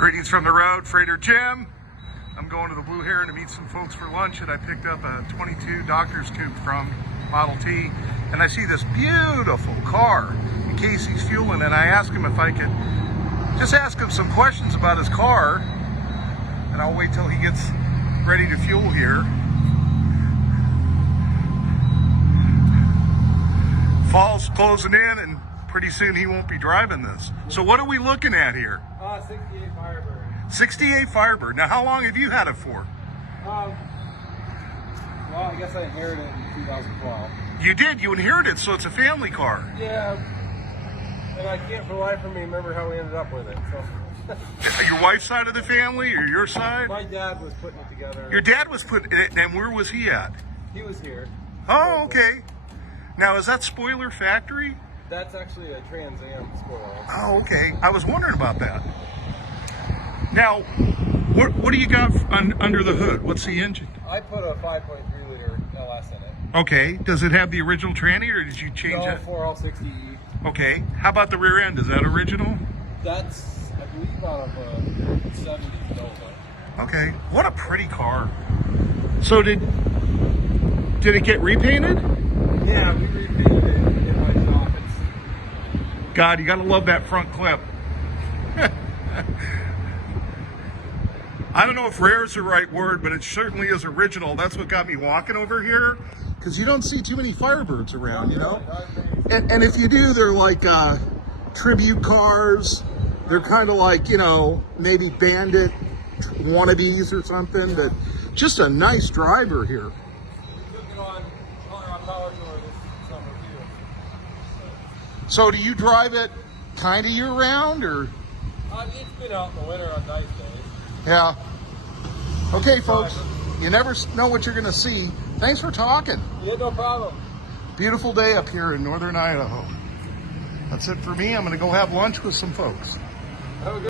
Greetings from the road, Freighter Jim. I'm going to the Blue Heron to meet some folks for lunch, and I picked up a 22 Doctor's Coupe from Model T, and I see this beautiful car in case he's fueling, and I asked him if I could just ask him some questions about his car, and I'll wait till he gets ready to fuel here. Fall's closing in, and pretty soon he won't be driving this. So what are we looking at here? 68 Firebird. 68 Firebird. Now, how long have you had it for? Well, I guess I inherited it in 2012. You did. You inherited, so it's a family car. Yeah, and I can't for the life of me remember how we ended up with it. So. Your wife's side of the family or your side? My dad was putting it together. Your dad was putting it, and where was he at? He was here. Oh, okay. Now, is that spoiler factory? That's actually a Trans Am spoiler. Oh, okay. I was wondering about that. Now, what do you got under the hood? What's the engine? I put a 5.3 liter LS in it. Okay. Does it have the original tranny, or did you change it? 4L60E. Okay. How about the rear end? Is that original? That's, I believe, out of a 70s Nova. Okay. What a pretty car. So did it get repainted? Yeah, we repainted it in my shop. God, you gotta love that front clip. I don't know if rare is the right word, but it certainly is original. That's what got me walking over here, because you don't see too many Firebirds around, you know? And if you do, they're like tribute cars. They're kind of like, you know, maybe Bandit wannabes or something, but just a nice driver here. So do you drive it kind of year round, or? It's been out in the winter on nice days. Yeah. Okay, folks, you never know what you're going to see. Thanks for talking. Yeah, no problem. Beautiful day up here in northern Idaho. That's it for me. I'm going to go have lunch with some folks. Have a good